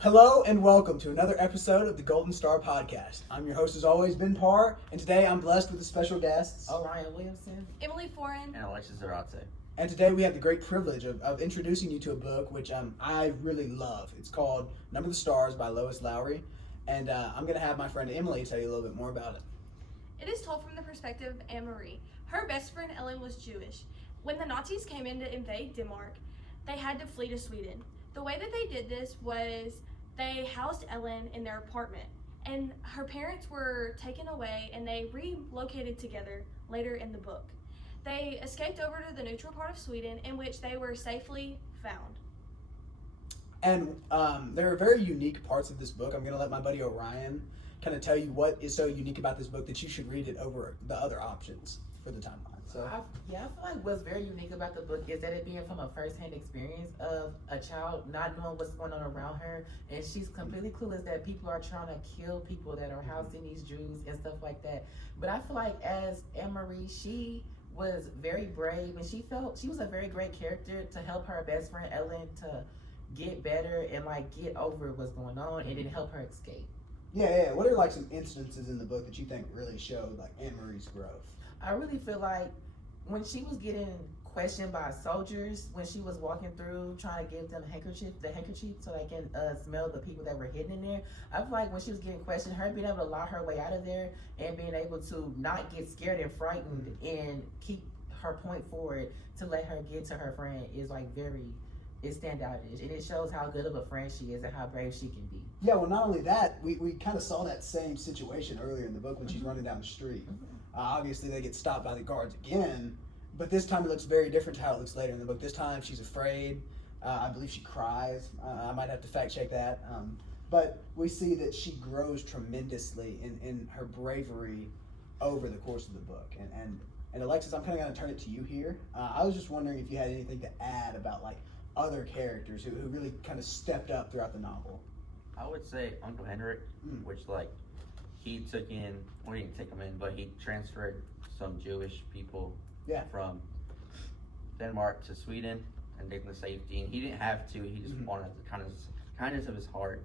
Hello and welcome to another episode of the Golden Star Podcast. I'm your host as always, Ben Parr, and today I'm blessed with the special guests. Orion Williamson, Emily Foreign, and Alexis Zarate. And today we have the great privilege of introducing you to a book which I really love. It's called Number the Stars by Lois Lowry, and I'm going to have my friend Emily tell you a little bit more about it. It is told from the perspective of Anne-Marie. Her best friend Ellen was Jewish. When the Nazis came in to invade Denmark, they had to flee to Sweden. The way that they did this was they housed Ellen in their apartment, and her parents were taken away and they relocated together later in the book. They escaped over to the neutral part of Sweden, in which they were safely found. And there are very unique parts of this book. I'm going to let my buddy Orion kind of tell you what is so unique about this book that you should read it over the other options for the timeline. So I feel like what's very unique about the book is that it being from a first-hand experience of a child not knowing what's going on around her, and she's completely clueless that people are trying to kill people that are housing these Jews and stuff like that. But I feel like as Anne-Marie, she was very brave, and she was a very great character to help her best friend Ellen to get better and get over what's going on, and then help her escape. Yeah. What are some instances in the book that you think really showed Anne-Marie's growth? I really feel like when she was getting questioned by soldiers, when she was walking through trying to give them the handkerchief so they can smell the people that were hidden in there, I feel like when she was getting questioned, her being able to lie her way out of there and being able to not get scared and frightened and keep her point forward to let her get to her friend is it standoutish, and it shows how good of a friend she is and how brave she can be. Yeah, well, not only that, we kind of saw that same situation earlier in the book when she's running down the street. Obviously, they get stopped by the guards again, but this time it looks very different to how it looks later in the book. This time she's afraid. I believe she cries. I might have to fact check that. But we see that she grows tremendously in her bravery over the course of the book. And Alexis, I'm kind of going to turn it to you here. I was just wondering if you had anything to add about other characters who really kind of stepped up throughout the novel. I would say Uncle Henrik, which he took in, or he didn't take them in, but he transferred some Jewish people from Denmark to Sweden and gave them the safety, and he didn't have to. He just wanted the kindness of his heart.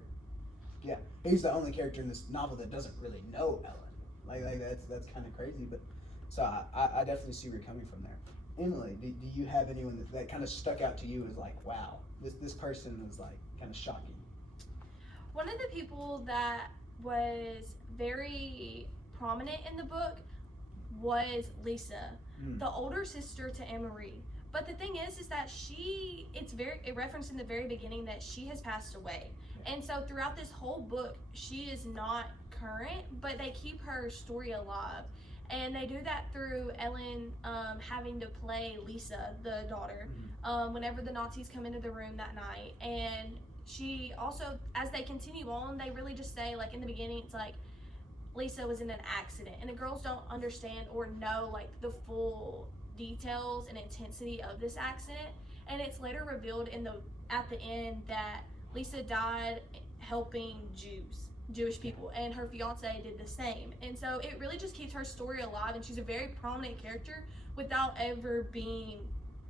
Yeah, he's the only character in this novel that doesn't really know Ellen. That's kind of crazy, but so I definitely see where you're coming from there. Emily, do you have anyone that kind of stuck out to you as wow, this person was kind of shocking? One of the people that was very prominent in the book was Lisa, the older sister to Anne-Marie. But the thing is that it referenced in the very beginning that she has passed away. And so throughout this whole book, she is not current, but they keep her story alive. And they do that through Ellen having to play Lisa, the daughter, whenever the Nazis come into the room that night. And she also, as they continue on, they really just say, in the beginning, it's Lisa was in an accident. And the girls don't understand or know, the full details and intensity of this accident. And it's later revealed at the end that Lisa died helping Jewish people, and her fiance did the same. And so it really just keeps her story alive, and she's a very prominent character without ever being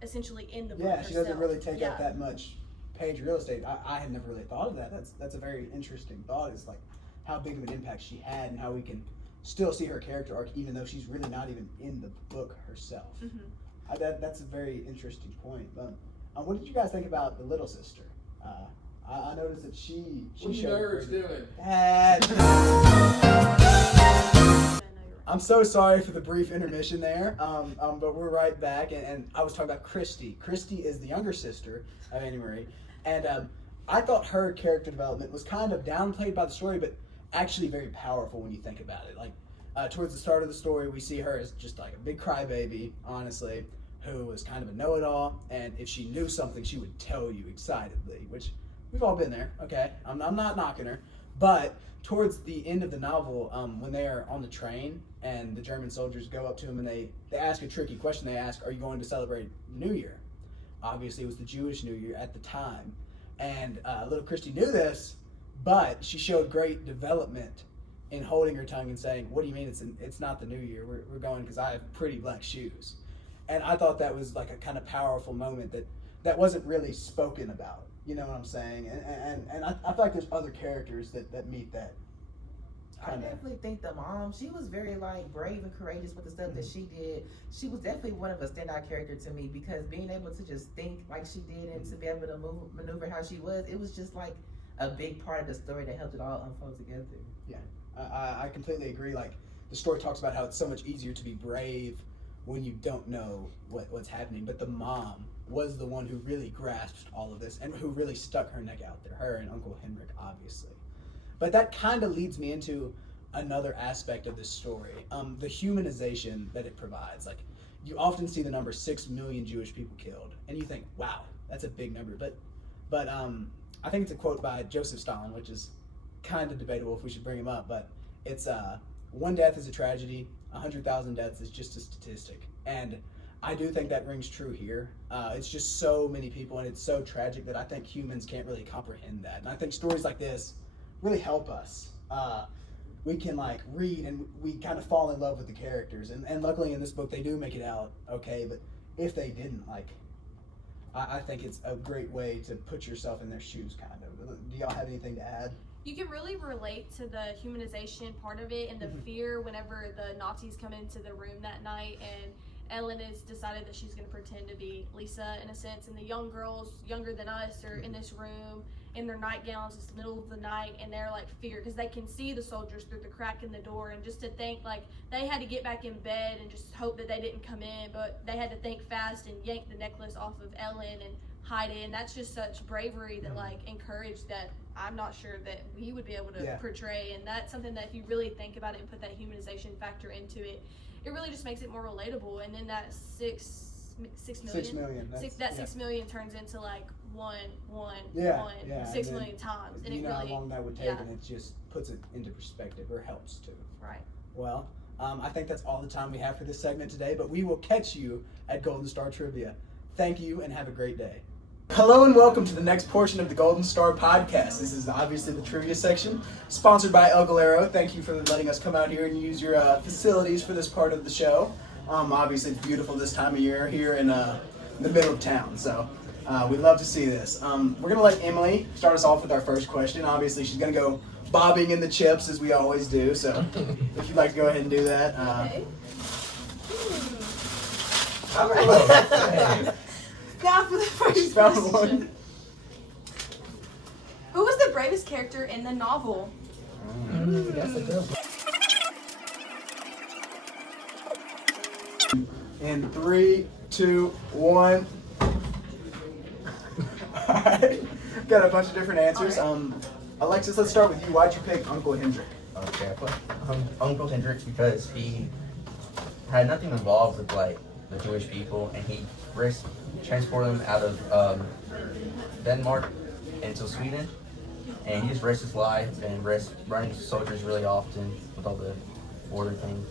essentially in the book herself. She doesn't really take up that much page real estate. I had never really thought of that. That's a very interesting thought. It's how big of an impact she had and how we can still see her character arc even though she's really not even in the book herself. That's a very interesting point. What did you guys think about the little sister? I noticed that she what are you nerds doing? I'm so sorry for the brief intermission there, but we're right back, and I was talking about Christy. Christy is the younger sister of Anne-Marie, and I thought her character development was kind of downplayed by the story, but actually very powerful when you think about it. Towards the start of the story, we see her as just a big crybaby, honestly, who was kind of a know-it-all, and if she knew something, she would tell you excitedly, which we've all been there, okay? I'm not knocking her. But towards the end of the novel, when they are on the train and the German soldiers go up to him and they ask a tricky question. They ask, are you going to celebrate New Year? Obviously, it was the Jewish New Year at the time. And little Christy knew this, but she showed great development in holding her tongue and saying, what do you mean it's not the New Year? We're going because I have pretty black shoes. And I thought that was a kind of powerful moment that wasn't really spoken about You know what I'm saying? And I feel like there's other characters that meet that. I definitely think the mom, she was very like brave and courageous with the stuff that she did. She was definitely one of a standout character to me because being able to just think like she did and to be able to maneuver how she was, it was just like a big part of the story that helped it all unfold together. Yeah, I completely agree. Like the story talks about how it's so much easier to be brave when you don't know what's happening. But the mom was the one who really grasped all of this and who really stuck her neck out there. Her and Uncle Henrik, obviously. But that kind of leads me into another aspect of this story, the humanization that it provides. Like, you often see the number 6 million Jewish people killed, and you think, wow, that's a big number. But I think it's a quote by Joseph Stalin, which is kind of debatable if we should bring him up, but it's one death is a tragedy, 100,000 deaths is just a statistic. And I do think that rings true here. It's just so many people, and it's so tragic that I think humans can't really comprehend that. And I think stories like this really help us. We can like read and we kind of fall in love with the characters, and luckily in this book they do make it out okay. But if they didn't, like, I think it's a great way to put yourself in their shoes, kind of. Do y'all have anything to add? You can really relate to the humanization part of it and the fear whenever the Nazis come into the room that night, and Ellen has decided that she's going to pretend to be Lisa in a sense, and the young girls younger than us are in this room in their nightgowns. It's the middle of the night, and they're like feared because they can see the soldiers through the crack in the door, and just to think like they had to get back in bed and just hope that they didn't come in, but they had to think fast and yank the necklace off of Ellen and hide it. And that's just such bravery that like encouraged that I'm not sure that we would be able to portray. And that's something that if you really think about it and put that humanization factor into it, it really just makes it more relatable. And then that 6 million. 6 million turns into like one, 6 million times. And you it know really, how long that would take, and it just puts it into perspective, or helps to. Right. Well, I think that's all the time we have for this segment today, but we will catch you at Golden Star Trivia. Thank you and have a great day. Hello and welcome to the next portion of the Golden Star podcast. This is obviously the trivia section, sponsored by El Galero. Thank you for letting us come out here and use your facilities for this part of the show. Obviously it's beautiful this time of year here in the middle of town, so we'd love to see this. We're going to let Emily start us off with our first question. Obviously she's going to go bobbing in the chips as we always do, so if you'd like to go ahead and do that. Okay. Now for the first question. Who was the bravest character in the novel? That's a good one. In 3, 2, 1. Alright. Got a bunch of different answers. Right. Alexis, let's start with you. Why'd you pick Uncle Hendrik? Okay, I put Uncle Hendrik because he had nothing involved with like the Jewish people, and he risked transporting them out of Denmark into Sweden, and he just risked his life and risked running soldiers really often with all the border things.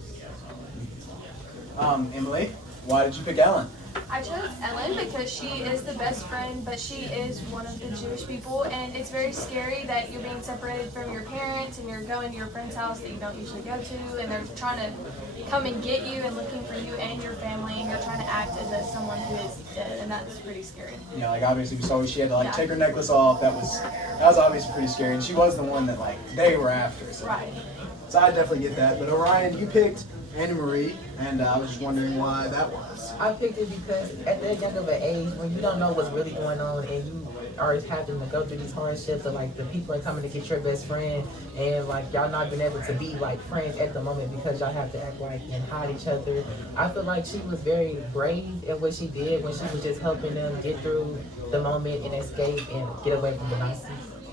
Emily, why did you pick Ellen? I chose Ellen because she is the best friend, but she is one of the Jewish people, and it's very scary that you're being separated from your parents and you're going to your friend's house that you don't usually go to, and they're trying to come and get you and looking for you and your family, and you're trying to act as if someone who is dead, and that's pretty scary. Yeah, like obviously we saw she had to take her necklace off. That was obviously pretty scary, and she was the one that like they were after. So. Right. So I definitely get that. But Orion, you picked Anna Marie, and I was just wondering why that was. I picked it because at that young of an age, when you don't know what's really going on and you are having to go through these hardships, of like the people are coming to get your best friend, and like y'all not being able to be like friends at the moment because y'all have to act like and hide each other. I feel like she was very brave in what she did when she was just helping them get through the moment and escape and get away from the Nazis.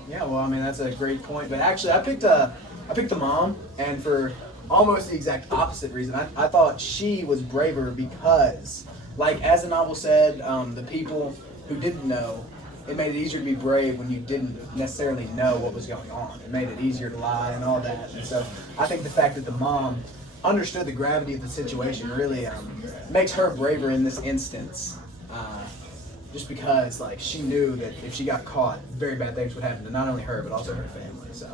Yeah, well, I mean that's a great point. But actually, I picked the mom, and for almost the exact opposite reason. I thought she was braver because, like as the novel said, the people who didn't know, it made it easier to be brave when you didn't necessarily know what was going on. It made it easier to lie and all that. And so I think the fact that the mom understood the gravity of the situation really makes her braver in this instance. Just because like she knew that if she got caught, very bad things would happen to not only her but also her family. So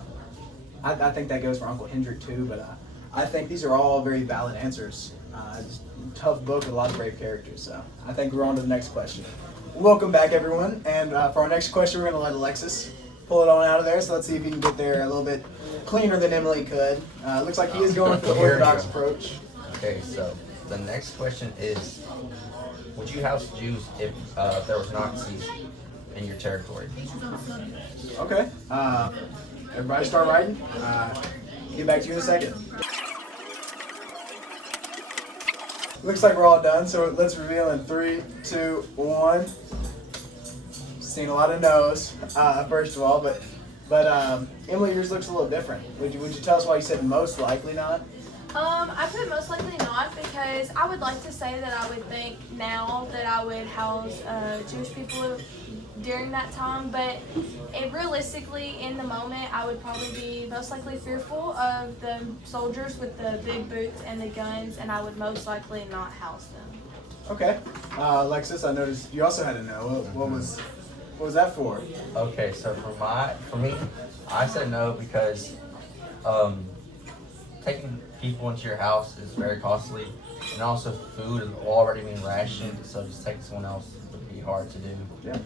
I think that goes for Uncle Hendrik too. But I think these are all very valid answers. Just a tough book with a lot of brave characters. So I think we're on to the next question. welcome back, everyone. And for our next question, we're going to let Alexis pull it on out of there. So let's see if he can get there a little bit cleaner than Emily could. Looks like he is going for the Orthodox approach. Okay, so the next question is, would you house Jews if there was Nazis in your territory? Okay. Everybody start writing. Get back to you in a second. Looks like we're all done, so let's reveal in 3, 2, 1. Seen a lot of no's, first of all, but Emily, yours looks a little different. Would you tell us why you said most likely not? I put most likely not because I would like to say that I would think now that I would house Jewish people during that time, but realistically, in the moment, I would probably be most likely fearful of the soldiers with the big boots and the guns, and I would most likely not house them. Okay. Alexis, I noticed you also had a no. What was that for? Okay, so for me, I said no because taking people into your house is very costly, and also food is already being rationed, so just taking someone else would be hard to do. Yeah,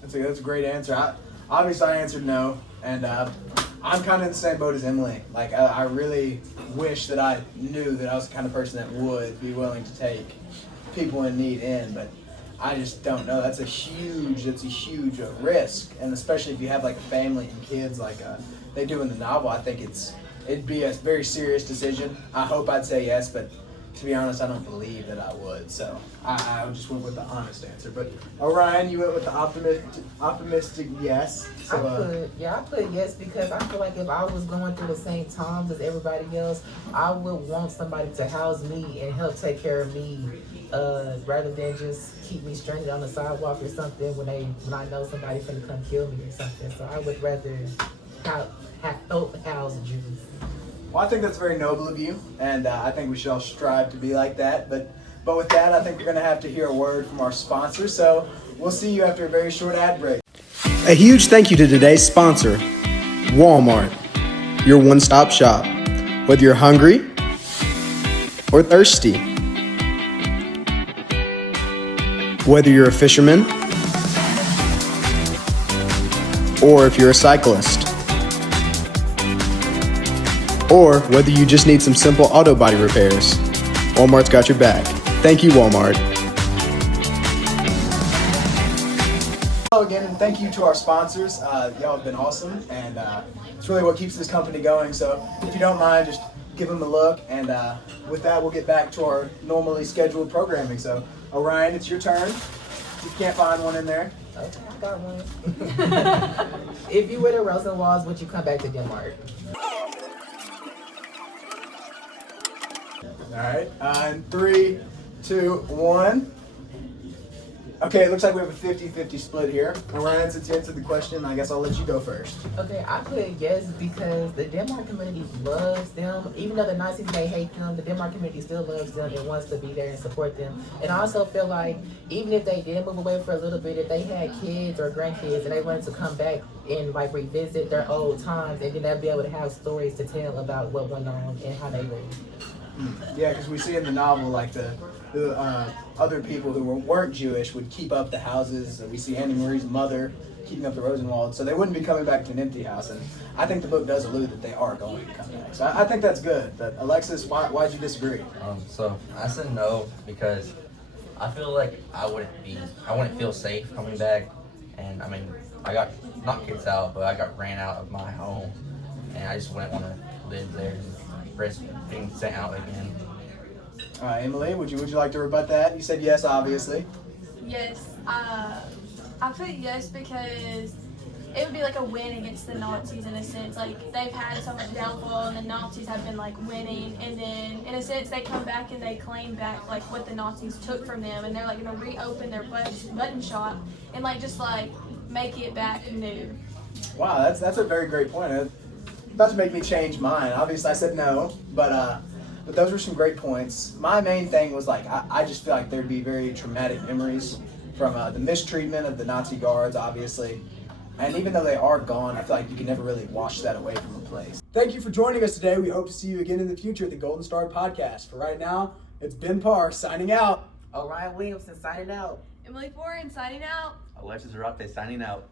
that's a great answer. Obviously I answered no, and I'm kind of in the same boat as Emily. Like I really wish that I knew that I was the kind of person that would be willing to take people in need in, but I just don't know. That's a huge risk, and especially if you have like a family and kids like they do in the novel. I think it'd be a very serious decision. I hope I'd say yes, but to be honest, I don't believe that I would. So I just went with the honest answer. But Orion, you went with the optimistic yes. So, I put yes because I feel like if I was going through the same times as everybody else, I would want somebody to house me and help take care of me, rather than just keep me stranded on the sidewalk or something when I know somebody's gonna come kill me or something. So I would rather help house Jews. Well, I think that's very noble of you, and I think we should all strive to be like that. But with that, I think we're going to have to hear a word from our sponsor, so we'll see you after a very short ad break. A huge thank you to today's sponsor, Walmart, your one-stop shop. Whether you're hungry or thirsty, whether you're a fisherman or if you're a cyclist, or whether you just need some simple auto body repairs, Walmart's got your back. Thank you, Walmart. Hello again, and thank you to our sponsors. Y'all have been awesome, and it's really what keeps this company going. So if you don't mind, just give them a look, and with that, we'll get back to our normally scheduled programming. So Orion, it's your turn. If you can't find one in there. Okay, I got one. If you were to Rosenwalds, would you come back to Denmark? All right, in 3, 2, 1. Okay, it looks like we have a 50-50 split here. Orion, since you answered the question, I guess I'll let you go first. Okay, I put yes because the Denmark community loves them. Even though the Nazis may hate them, the Denmark community still loves them and wants to be there and support them. And I also feel like even if they did move away for a little bit, if they had kids or grandkids and they wanted to come back and like revisit their old times, and then they'd be able to have stories to tell about what went on and how they lived. Yeah, because we see in the novel like the other people who weren't Jewish would keep up the houses. We see Annie Marie's mother keeping up the Rosenwald, so they wouldn't be coming back to an empty house. And I think the book does allude that they are going to come back. So I think that's good. But Alexis, why'd you disagree? So I said no because I feel like I wouldn't feel safe coming back. And I mean, I got not kicked out, but I got ran out of my home, and I just wouldn't want to live there and risk being sent out again. Emily, would you like to rebut that? You said yes, obviously. Yes, I put yes because it would be like a win against the Nazis in a sense. Like they've had so much downfall, and the Nazis have been like winning, and then in a sense they come back and they claim back like what the Nazis took from them, and they're like gonna reopen their button shop and like just like make it back new. Wow, that's a very great point. It's about to make me change mine. Obviously, I said no, but those were some great points. My main thing was like I just feel like there'd be very traumatic memories from the mistreatment of the Nazi guards, obviously. And even though they are gone, I feel like you can never really wash that away from the place. Thank you for joining us today. We hope to see you again in the future at the Golden Star Podcast. For right now, it's Ben Parr signing out. Orion Williamson signing out. Emily Foreign signing out. Alexis Zarate signing out.